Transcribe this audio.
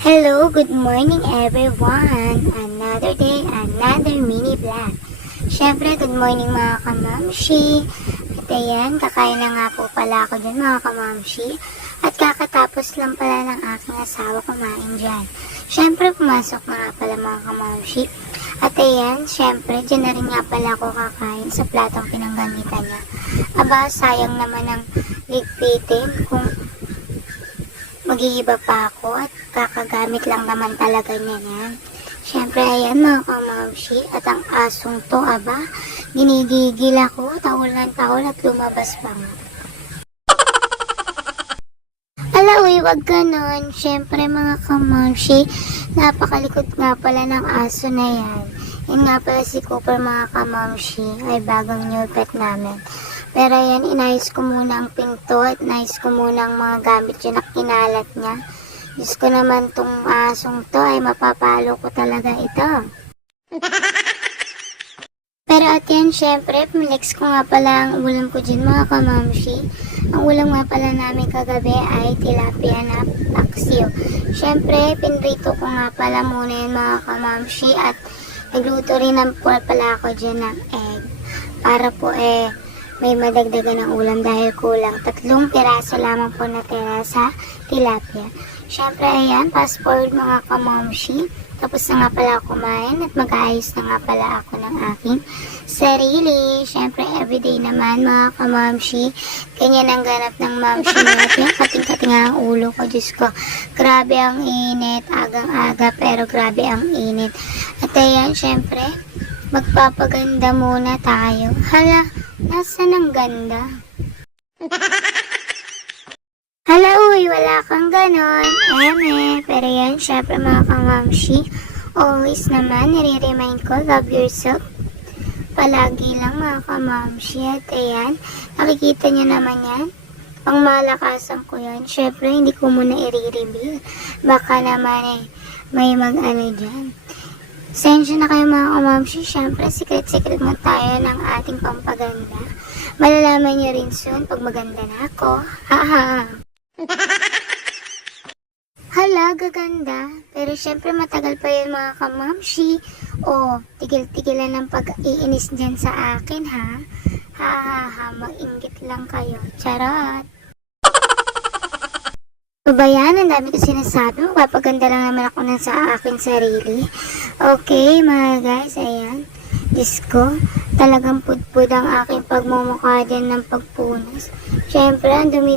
Hello, good morning everyone! Another day, another mini vlog. Syempre, good morning mga kamamshi. At ayan, kakain na nga po pala ako dyan mga kamamshi. At kakatapos lang pala ng aking asawa kumain dyan. Syempre, pumasok na nga pala mga kamamshi. At ayan, syempre, dyan na rin nga pala ako kakain sa platong pinanggamitan niya. Aba, sayang naman ang ligpitin kung mag-iiba pa ako at kakagamit lang naman talaga niya yan. Siyempre, ayan mga kamamshi, at ang asong to, aba, ginigigil ako, tahol ng tahol at lumabas pa nga. Ala, uy, wag ganon. Siyempre mga kamamshi, napakalikot nga pala ng aso na yan. Yan nga pala si Cooper mga kamamshi, ay bagong new pet namin. Pero yan, inayos ko muna ang pinto at inayos ko muna ang mga gamit yun na kinalat niya. Diyos ko naman tong asong to ay mapapalo ko talaga ito. Pero at yan, syempre, pumilix ko nga pala ang ulam ko dyan mga kamamshi. Ang ulam nga pala namin kagabi ay tilapia na paksiw. Syempre, pinrito ko nga pala muna yan mga kamamshi at nagluto rin ng pala ako dyan ng egg. Para po may madagdagan ng ulam dahil kulang. 3 piraso lamang po natira sa tilapia. Siyempre, ayan, fast forward mga kamamshi. Tapos na nga pala ako kumain at mag-aayos na nga pala ako ng aking sarili. Siyempre, everyday naman mga kamamshi. Ganyan ang ganap ng mamshi natin. Kating-kating ang ulo ko. Diyos ko, grabe ang init. Agang-aga, pero grabe ang init. At ayan, siyempre, magpapaganda muna tayo. Hala, nasaan ang ganda? Hala, uy, wala kang ganon. Pero yan, syempre mga kamamshi, always naman, nire-remind ko, love yourself. Palagi lang mga kamamshi. At ayan, nakikita nyo naman yan. Pang malakasan ko yan. Syempre, hindi ko muna i-reveal. Baka naman may mag-ano dyan. Sensya na kayo mga kamamshi, syempre secret-secret mo tayo ng ating pampaganda. Malalaman nyo rin soon pag maganda na ako. Haha. Hala, gaganda. Pero syempre matagal pa yun mga kamamshi. O, tigil-tigilan ng pag-iinis dyan sa akin ha. Hahaha, mag-inggit lang kayo. Charot. Babayan, ang dami ko sinasabi. Magpapaganda lang naman ako na sa akin sarili. Okay, mga guys, ayan. Diyos ko, talagang pudpud ang aking pagmumukha din ng pagpunas. Siyempre, ang dumi